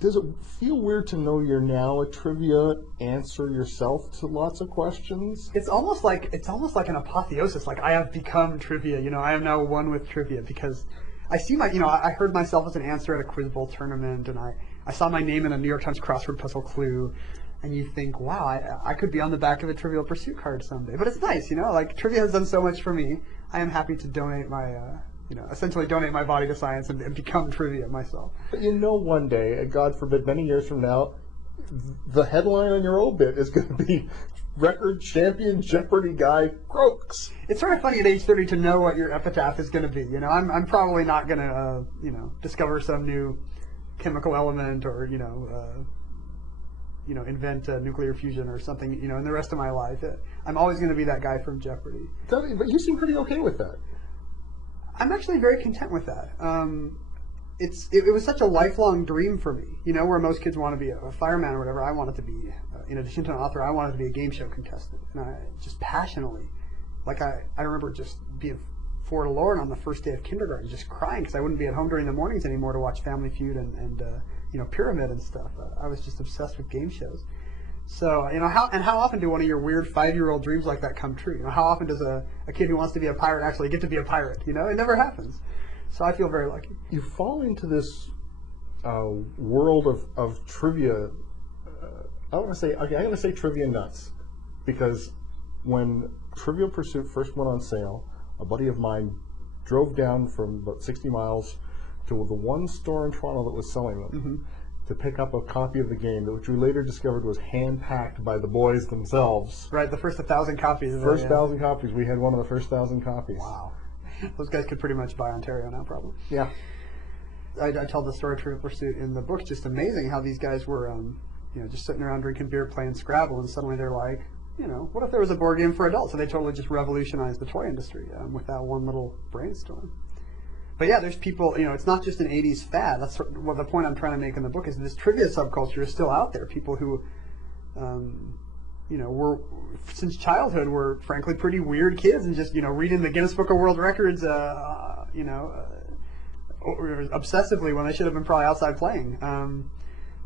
Does it feel weird to know you're now a trivia answer yourself to lots of questions? It's almost like an apotheosis. Like I have become trivia. I am now one with trivia because I see I heard myself as an answer at a Quiz Bowl tournament, and I saw my name in a New York Times crossword puzzle clue, and you think, wow, I could be on the back of a Trivial Pursuit card someday. But it's nice, like trivia has done so much for me. I am happy to donate my essentially donate my body to science and become trivia myself. But one day, and God forbid, many years from now, the headline on your obit is going to be record champion Jeopardy guy croaks. It's sort of funny at age 30 to know what your epitaph is going to be. I'm probably not going to discover some new chemical element or invent nuclear fusion or something in the rest of my life. I'm always going to be that guy from Jeopardy. But you seem pretty okay with that. I'm actually very content with that. It was such a lifelong dream for me, where most kids want to be a fireman or whatever. I wanted to be, in addition to an author, I wanted to be a game show contestant. And I just passionately, I remember just being forlorn on the first day of kindergarten, just crying because I wouldn't be at home during the mornings anymore to watch Family Feud and Pyramid and stuff. I was just obsessed with game shows. So, how often do one of your weird 5-year-old dreams like that come true? How often does a kid who wants to be a pirate actually get to be a pirate? It never happens. So I feel very lucky. You fall into this world of trivia. I'm going to say trivia nuts, because when Trivial Pursuit first went on sale, a buddy of mine drove down from about 60 miles to the one store in Toronto that was selling them to pick up a copy of the game, which we later discovered was hand-packed by the boys themselves. Right, the first 1,000 copies. First 1,000 copies. We had one of the first 1,000 copies. Wow. Those guys could pretty much buy Ontario now, probably. Yeah. I tell the story of Trivial Pursuit in the book. Just amazing how these guys were, just sitting around drinking beer, playing Scrabble, and suddenly they're like, what if there was a board game for adults? And they totally just revolutionized the toy industry with that one little brainstorm. But yeah, there's people, it's not just an 80s fad. That's what the point I'm trying to make in the book is this trivia subculture is still out there. People who, were, since childhood, were frankly pretty weird kids and just, reading the Guinness Book of World Records, obsessively when they should have been probably outside playing.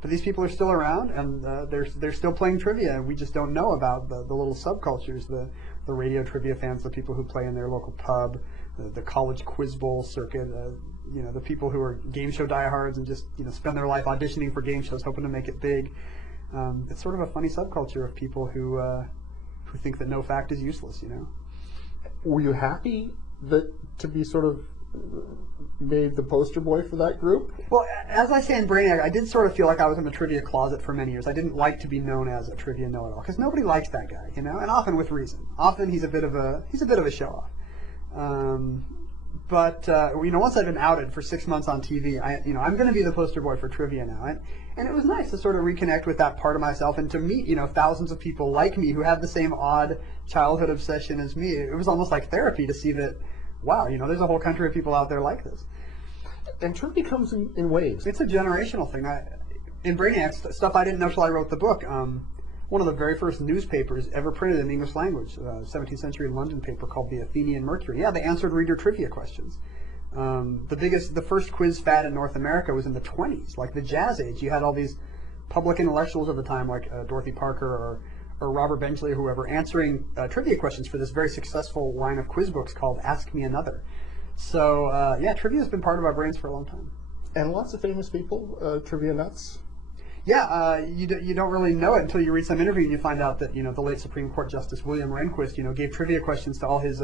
But these people are still around, and they're still playing trivia, and we just don't know about the little subcultures, the radio trivia fans, the people who play in their local pub, the college quiz bowl circuit, the people who are game show diehards and just spend their life auditioning for game shows, hoping to make it big. It's sort of a funny subculture of people who think that no fact is useless. Were you happy to be sort of made the poster boy for that group? Well, as I say in Brainiac, I did sort of feel like I was in the trivia closet for many years. I didn't like to be known as a trivia know-it-all because nobody likes that guy, and often with reason. Often he's a bit of a show-off. But once I've been outed for 6 months on TV, I'm going to be the poster boy for trivia now, and it was nice to sort of reconnect with that part of myself and to meet thousands of people like me who have the same odd childhood obsession as me. It was almost like therapy to see that. Wow, there's a whole country of people out there like this. And trivia comes in waves. It's a generational thing. In Brainiac, stuff I didn't know till I wrote the book. One of the very first newspapers ever printed in the English language, a 17th century London paper called the Athenian Mercury. Yeah, they answered reader trivia questions. The first quiz fad in North America was in the 20s, like the Jazz Age. You had all these public intellectuals of the time, like Dorothy Parker or Robert Benchley or whoever, answering trivia questions for this very successful line of quiz books called Ask Me Another. So, trivia has been part of our brains for a long time. And lots of famous people, trivia nuts? Yeah, you don't really know it until you read some interview and you find out that, the late Supreme Court Justice William Rehnquist, gave trivia questions to all his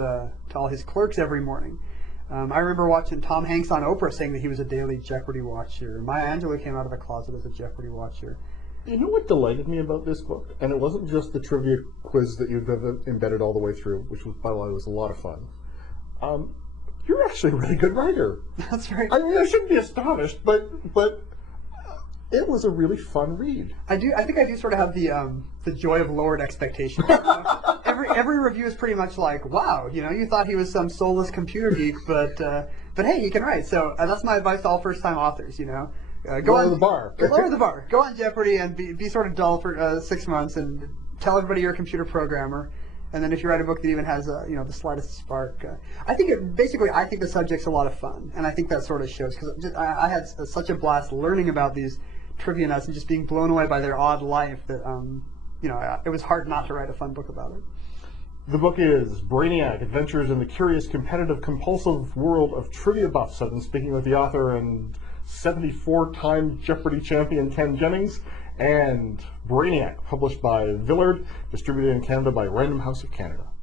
clerks every morning. I remember watching Tom Hanks on Oprah saying that he was a daily Jeopardy watcher. Maya Angelou came out of the closet as a Jeopardy watcher. You know what delighted me about this book? And it wasn't just the trivia quiz that you've embedded all the way through, which was, by the way, was a lot of fun. You're actually a really good writer. That's right. I mean, I shouldn't be astonished, but it was a really fun read. I think I do sort of have the joy of lowered expectations. Every review is pretty much like, wow, you thought he was some soulless computer geek, but hey, he can write. So that's my advice to all first-time authors. Lower the bar. Lower the bar. Go on Jeopardy and be sort of dull for 6 months and tell everybody you're a computer programmer. And then if you write a book that even has the slightest spark, I think the subject's a lot of fun, and I think that sort of shows because I had such a blast learning about these trivia nuts and just being blown away by their odd life that it was hard not to write a fun book about it. The book is Brainiac, Adventures in the Curious, Competitive, Compulsive World of Trivia Buffs. I've been speaking with the author and 74-time Jeopardy champion Ken Jennings, and Brainiac, published by Villard, distributed in Canada by Random House of Canada.